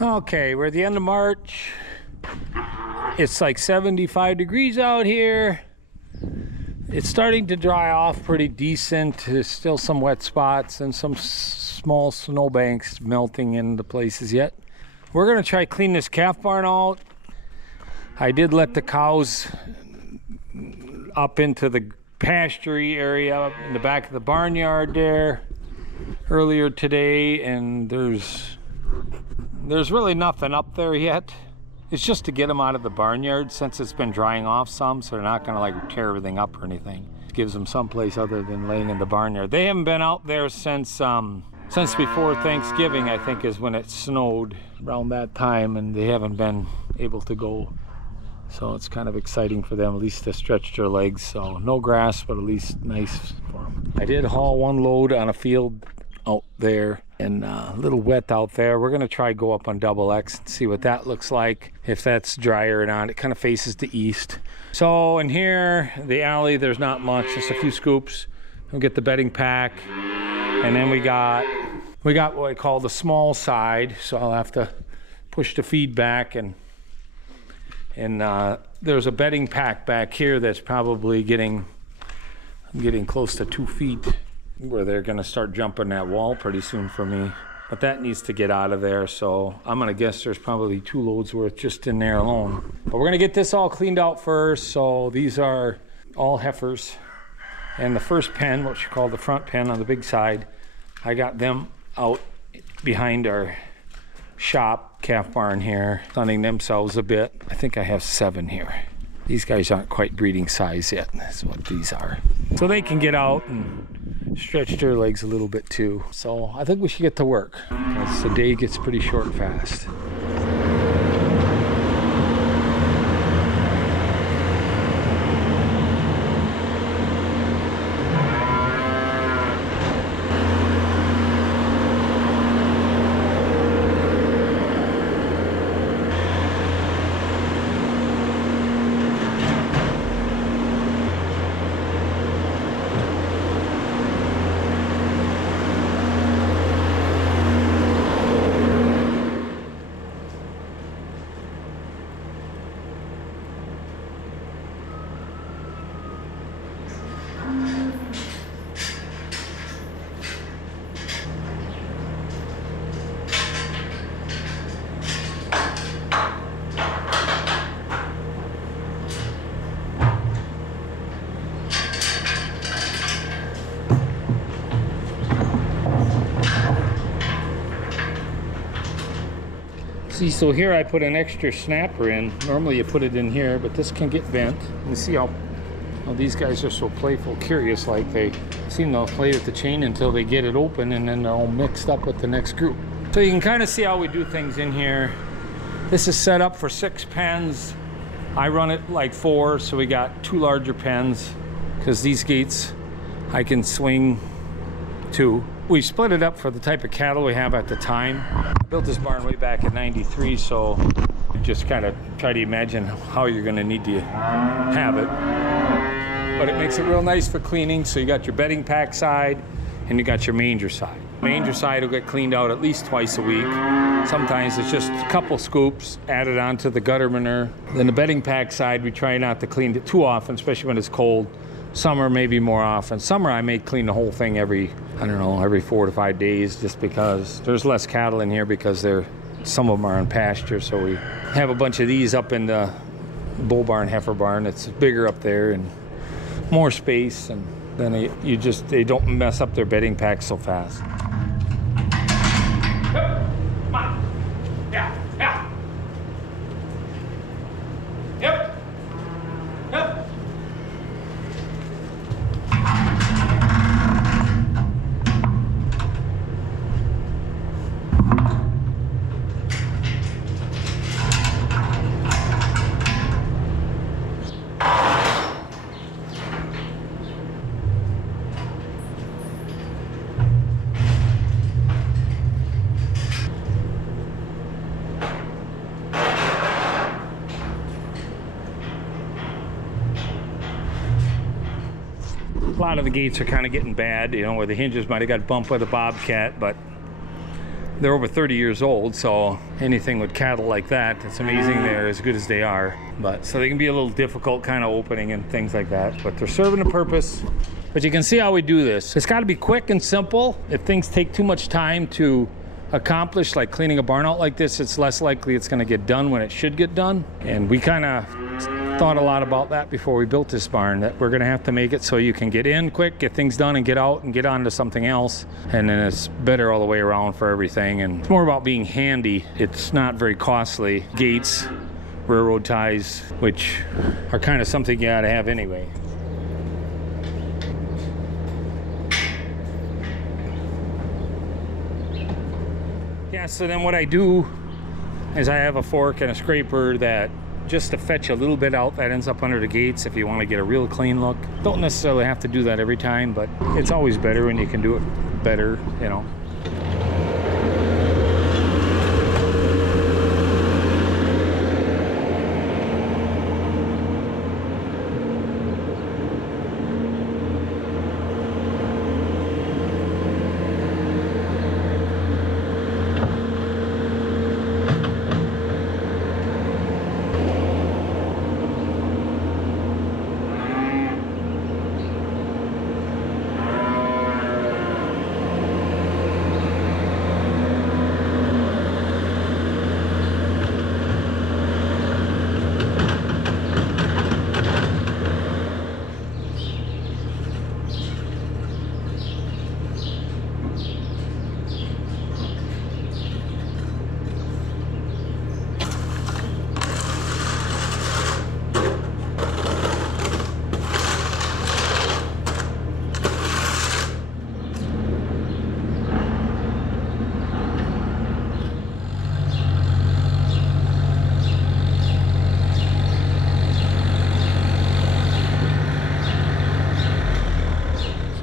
Okay, we're at the end of March. It's like 75 degrees out here. It's starting to dry off pretty decent. There's still some wet spots and some small snowbanks melting into places yet. We're gonna try clean this calf barn out. I did let the cows up into the pasture area in the back of the barnyard there earlier today, and there's really nothing up there yet. It's just to get them out of the barnyard since it's been drying off some, so they're not gonna like tear everything up or anything. It gives them someplace other than laying in the barnyard. They haven't been out there since before Thanksgiving, I think, is when it snowed around that time, and they haven't been able to go. So it's kind of exciting for them, at least to stretch their legs. So no grass, but at least nice for them. I did haul one load on a field out there, and a little wet out there. We're gonna try go up on double X and see what that looks like, if that's drier or not. It kind of faces the east. So in here, the alley, there's not much, just a few scoops. We'll get the bedding pack, and then we got what I call the small side. So I'll have to push the feed back, and there's a bedding pack back here that's probably getting close to 2 feet, where they're gonna start jumping that wall pretty soon for me. But that needs to get out of there, so I'm gonna guess there's probably 2 loads worth just in there alone. But we're gonna get this all cleaned out first. So these are all heifers. And the first pen, what you call the front pen on the big side, I got them out behind our shop calf barn here, sunning themselves a bit. I think I have 7 here. These guys aren't quite breeding size yet. That's what these are. So they can get out and stretch their legs a little bit too. So I think we should get to work, because the day gets pretty short fast. See, so here I put an extra snapper in. Normally you put it in here, but this can get bent. You see how these guys are so playful, curious, like they seem to play with the chain until they get it open, and then they're all mixed up with the next group. So you can kind of see how we do things in here. This is set up for 6 pens. I run it like 4, so we got 2 larger pens, because these gates I can swing 2. We split it up for the type of cattle we have at the time. I built this barn way back in '93, so just kind of try to imagine how you're gonna need to have it. But it makes it real nice for cleaning. So you got your bedding pack side, and you got your manger side. Manger side will get cleaned out at least twice a week. Sometimes it's just a couple scoops added onto the gutter manure. Then the bedding pack side, we try not to clean it too often, especially when it's cold. Summer, maybe more often. Summer, I may clean the whole thing every 4 to 5 days, just because there's less cattle in here, because some of them are on pasture. So we have a bunch of these up in the bull barn, heifer barn. It's bigger up there and more space, and then they don't mess up their bedding packs so fast. Come on. Yeah. Yep. Yep. A lot of the gates are kind of getting bad, where the hinges might have got bumped with a bobcat, but they're over 30 years old, so anything with cattle like that, it's amazing they're as good as they are. But so they can be a little difficult kind of opening and things like that, but they're serving a purpose. But you can see how we do this. It's got to be quick and simple. If things take too much time to accomplish, like cleaning a barn out like this, it's less likely it's going to get done when it should get done. And we kind of thought a lot about that before we built this barn, that we're going to have to make it so you can get in quick, get things done, and get out and get on to something else. And then it's better all the way around for everything. And it's more about being handy. It's not very costly. Gates, railroad ties, which are kind of something you got to have anyway. Yeah, so then what I do is I have a fork and a scraper that just to fetch a little bit out that ends up under the gates if you want to get a real clean look. Don't necessarily have to do that every time, but it's always better when you can do it better, you know.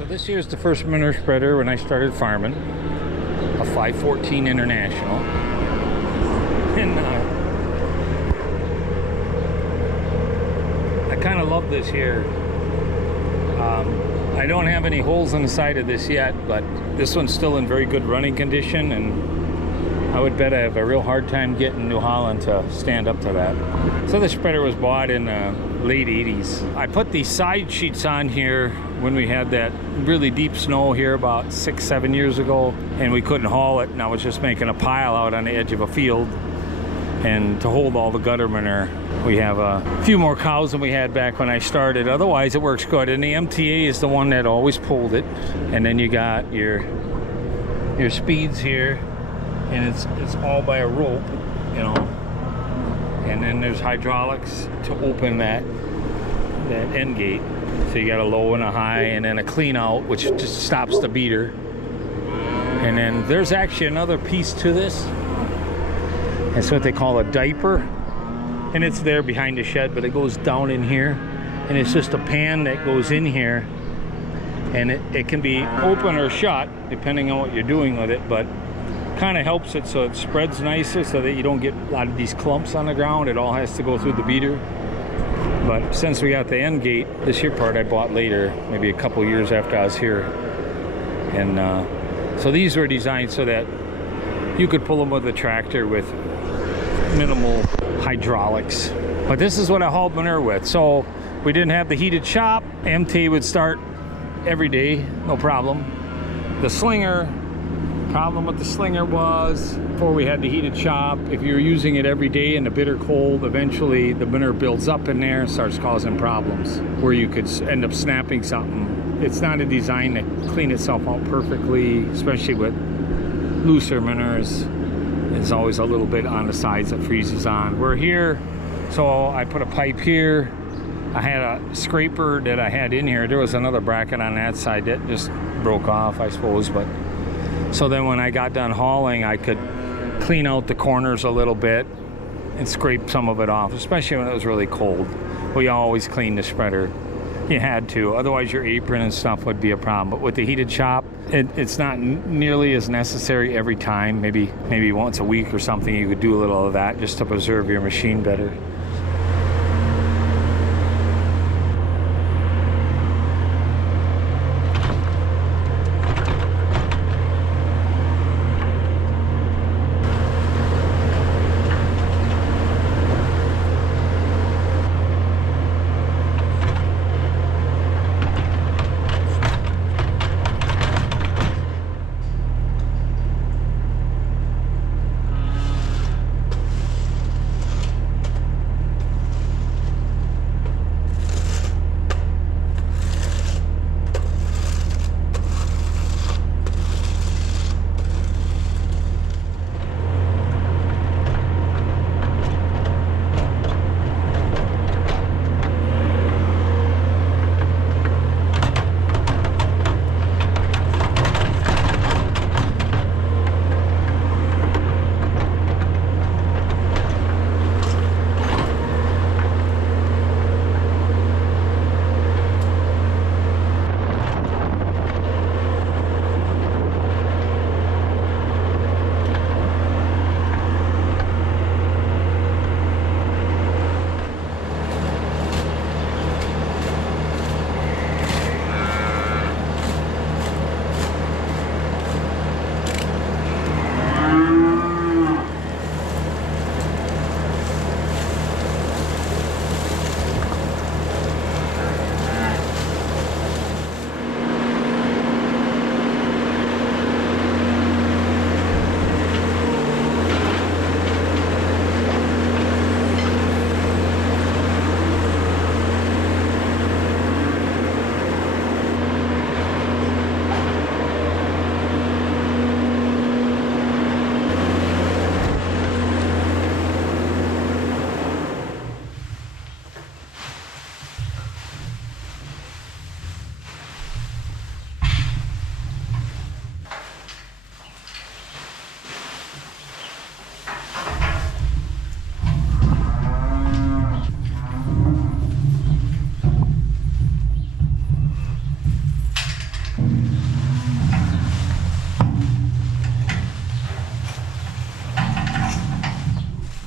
This here's the first manure spreader when I started farming, a 514 International. And I kind of love this here. I don't have any holes in the side of this yet, but this one's still in very good running condition, and I would bet I have a real hard time getting New Holland to stand up to that. So the spreader was bought in the late 80s. I put these side sheets on here when we had that really deep snow here about 6-7 years ago, and we couldn't haul it, and I was just making a pile out on the edge of a field and to hold all the gutter manure. We have a few more cows than we had back when I started. Otherwise it works good, and the MTA is the one that always pulled it. And then you got your speeds here, and it's all by a rope, you know. And then there's hydraulics to open that end gate. So you got a low and a high, and then a clean out, which just stops the beater. And then there's actually another piece to this. It's what they call a diaper, and it's there behind the shed, but it goes down in here, and it's just a pan that goes in here, and it can be open or shut depending on what you're doing with it, but kind of helps it so it spreads nicer so that you don't get a lot of these clumps on the ground. It all has to go through the beater. But since we got the end gate, this here part I bought later, maybe a couple years after I was here. And so these were designed so that you could pull them with a tractor with minimal hydraulics. But this is what I hauled manure with. So we didn't have the heated shop. MT would start every day, no problem. The slinger, problem with the slinger was, before we had the heated shop, if you're using it every day in the bitter cold, eventually the manure builds up in there and starts causing problems where you could end up snapping something. It's not a design to clean itself out perfectly, especially with looser manures. There's always a little bit on the sides that freezes on. We're here, so I put a pipe here. I had a scraper that I had in here. There was another bracket on that side that just broke off, I suppose, but so then when I got done hauling, I could clean out the corners a little bit and scrape some of it off, especially when it was really cold. We always cleaned the spreader. You had to, otherwise your apron and stuff would be a problem. But with the heated shop, it's not nearly as necessary every time. Maybe once a week or something you could do a little of that just to preserve your machine better.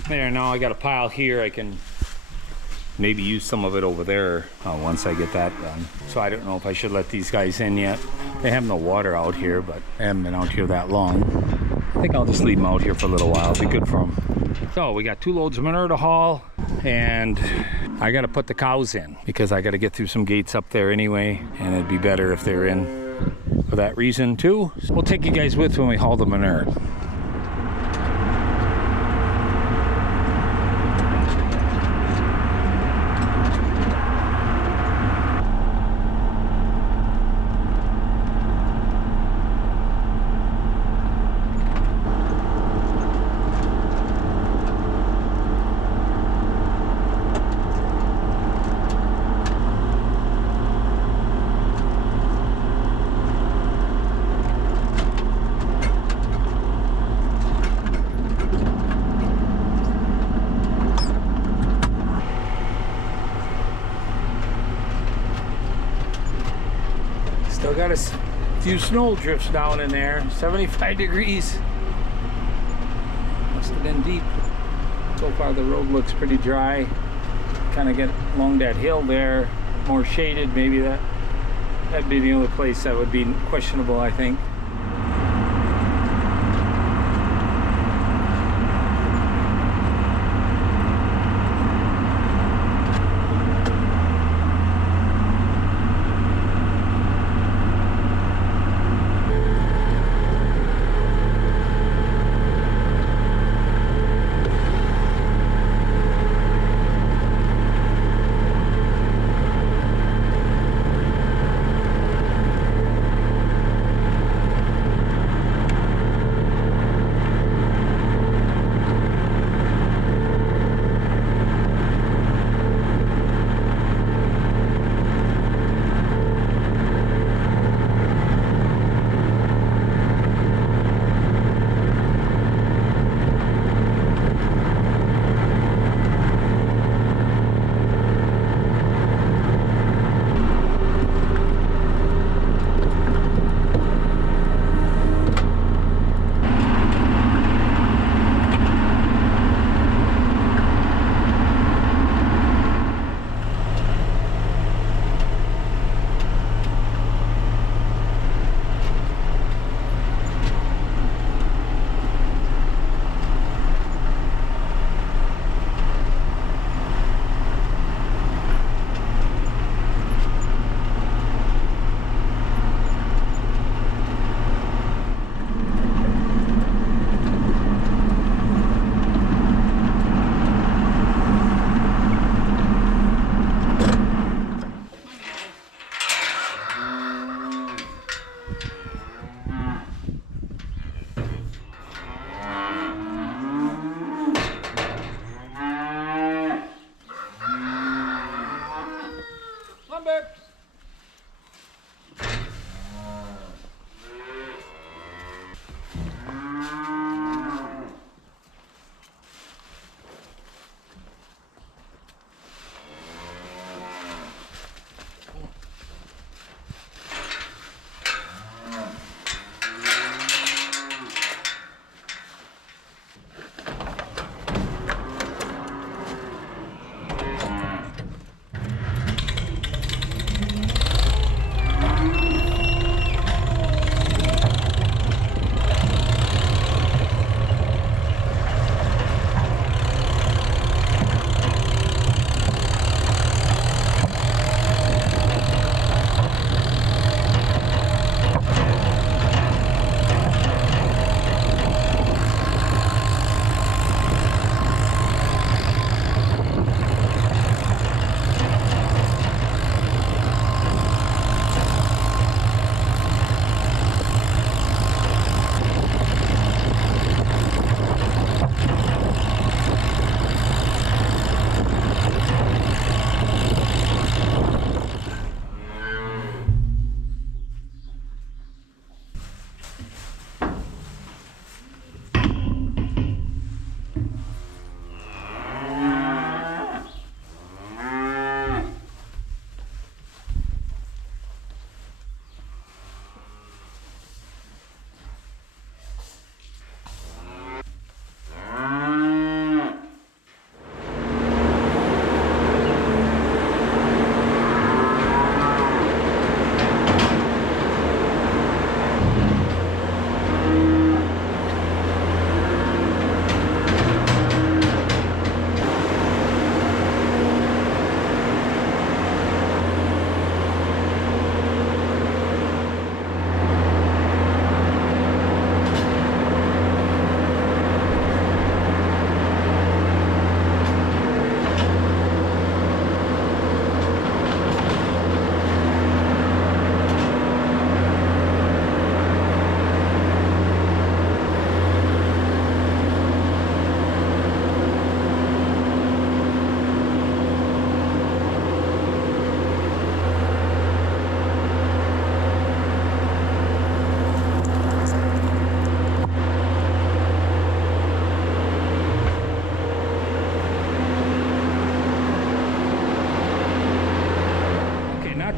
There, now I got a pile here. I can maybe use some of it over there once I get that done. So I don't know if I should let these guys in yet. They have no water out here, but they haven't been out here that long. I think I'll just leave them out here for a little while. It'll be good for them. So we got 2 loads of manure to haul, and I got to put the cows in because I got to get through some gates up there anyway, and it'd be better if they're in for that reason too. So we'll take you guys with when we haul the manure. Still got a few snow drifts down in there. 75 degrees. Must have been deep. So far the road looks pretty dry. Kind of get along that hill there, more shaded. Maybe that'd be the only place that would be questionable, I think.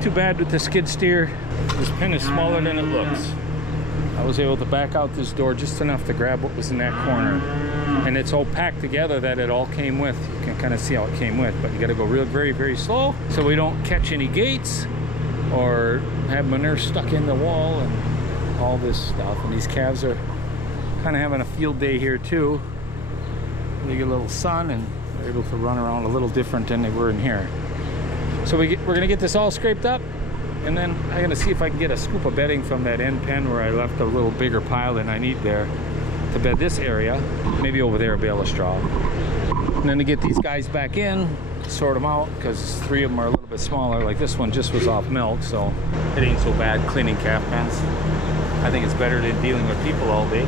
not too bad with the skid steer. This pen is smaller than it looks. I was able to back out this door just enough to grab what was in that corner. And it's all packed together that it all came with. You can kind of see how it came with, but you got to go very, very slow so we don't catch any gates or have manure stuck in the wall and all this stuff. And these calves are kind of having a field day here too. They get a little sun and they're able to run around a little different than they were in here. So we're gonna get this all scraped up, and then I'm gonna see if I can get a scoop of bedding from that end pen where I left a little bigger pile than I need there to bed this area. Maybe over there a bale of straw. And then to get these guys back in, sort them out, because 3 of them are a little bit smaller. Like this one just was off milk, so it ain't so bad cleaning calf pens. I think it's better than dealing with people all day.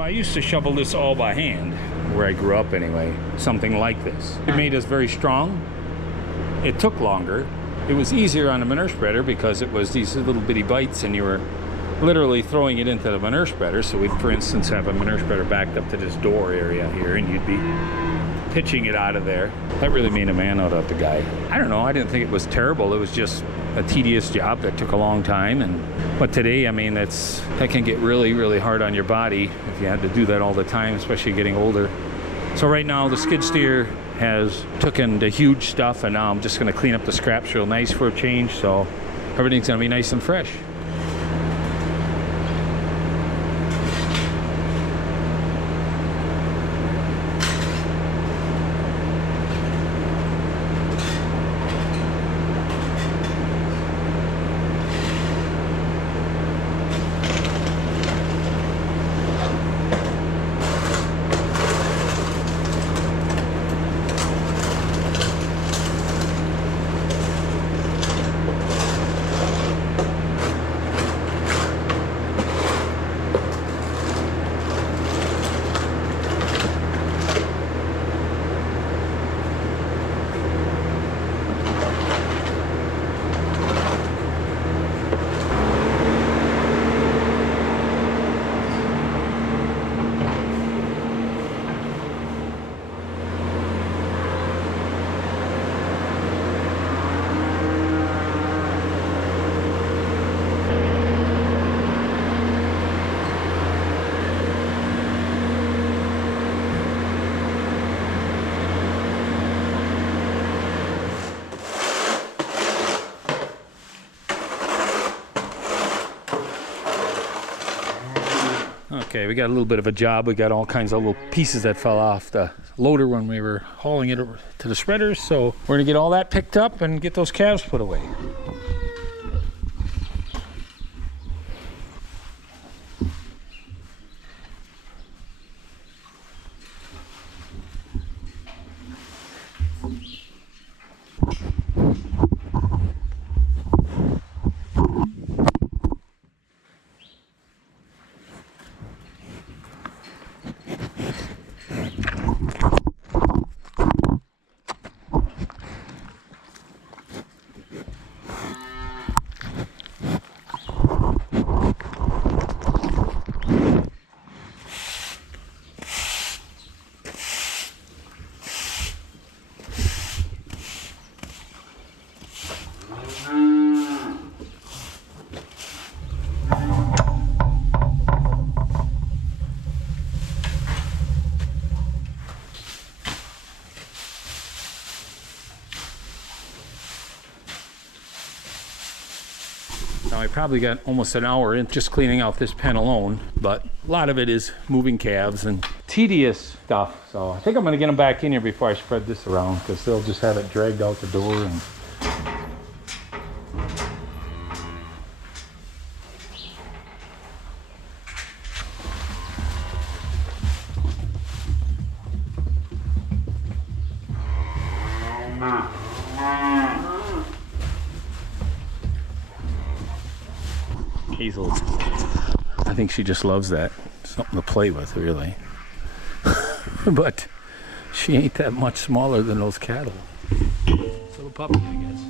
I used to shovel this all by hand, where I grew up anyway, something like this. It made us very strong. It took longer. It was easier on a manure spreader because it was these little bitty bites and you were literally throwing it into the manure spreader. So we'd, for instance, have a manure spreader backed up to this door area here and you'd be pitching it out of there. That really made a man out of the guy. I don't know, I didn't think it was terrible. It was just a tedious job that took a long time. But today, I mean, that can get really, really hard on your body if you had to do that all the time, especially getting older. So right now the skid steer has taken the huge stuff, and now I'm just going to clean up the scraps real nice for a change, so everything's going to be nice and fresh. Okay, we got a little bit of a job. We got all kinds of little pieces that fell off the loader when we were hauling it over to the spreaders. So we're gonna get all that picked up and get those calves put away. Now I probably got almost an hour in just cleaning out this pen alone, but a lot of it is moving calves and tedious stuff. So I think I'm gonna get them back in here before I spread this around, because they'll just have it dragged out the door. And Hazel, I think she just loves that. Something to play with, really. But she ain't that much smaller than those cattle. Little puppy, I guess.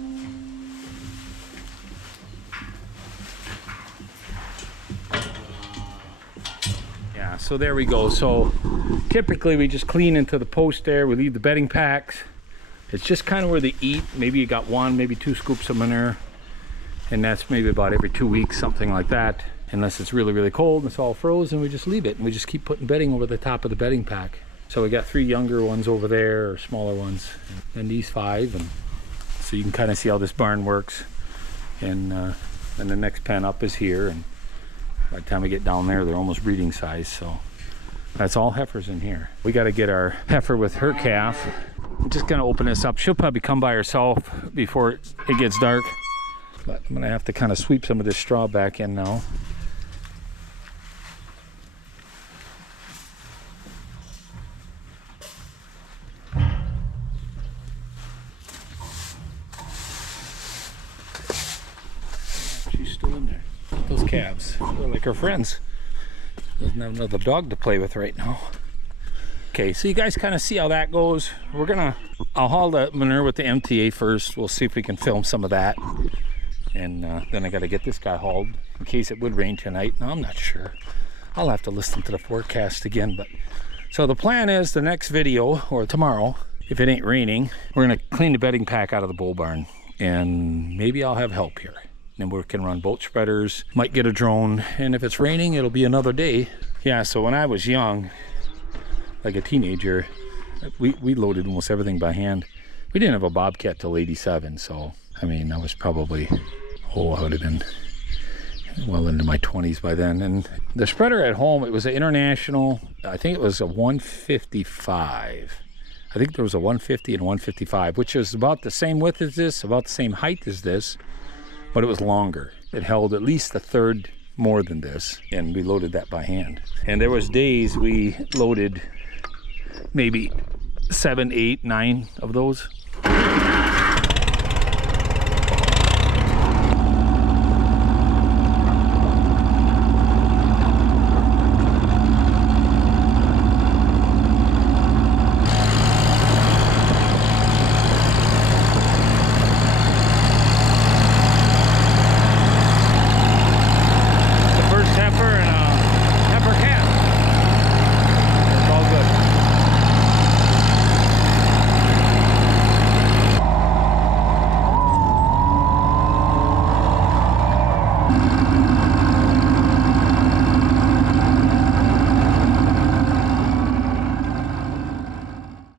Yeah, so there we go. So typically we just clean into the post there. We leave the bedding packs. It's just kind of where they eat. Maybe you got 1, maybe 2 scoops of manure. And that's maybe about every 2 weeks, something like that. Unless it's really, really cold and it's all frozen, we just leave it. And we just keep putting bedding over the top of the bedding pack. So we got 3 younger ones over there, or smaller ones. And these 5. And so you can kind of see how this barn works. And the next pen up is here. And by the time we get down there, they're almost breeding size. So that's all heifers in here. We got to get our heifer with her calf. I'm just going to open this up. She'll probably come by herself before it gets dark. But I'm going to have to kind of sweep some of this straw back in now. She's still in there. Those calves, they're like her friends. Doesn't have another dog to play with right now. Okay, so you guys kind of see how that goes. I'll haul the manure with the MTA first. We'll see if we can film some of that. And then I got to get this guy hauled in case it would rain tonight. No, I'm not sure. I'll have to listen to the forecast again. But so the plan is the next video, or tomorrow, if it ain't raining, we're going to clean the bedding pack out of the bull barn. And maybe I'll have help here. And we can run bolt spreaders, might get a drone. And if it's raining, it'll be another day. Yeah, so when I was young, like a teenager, we loaded almost everything by hand. We didn't have a Bobcat till '87, so I mean, I was probably, I would have been well into my 20s by then. And the spreader at home, it was an International, I think it was a 155. I think there was a 150 and 155, which is about the same width as this, about the same height as this, but it was longer. It held at least a third more than this, and we loaded that by hand. And there was days we loaded maybe 7, 8, 9 of those.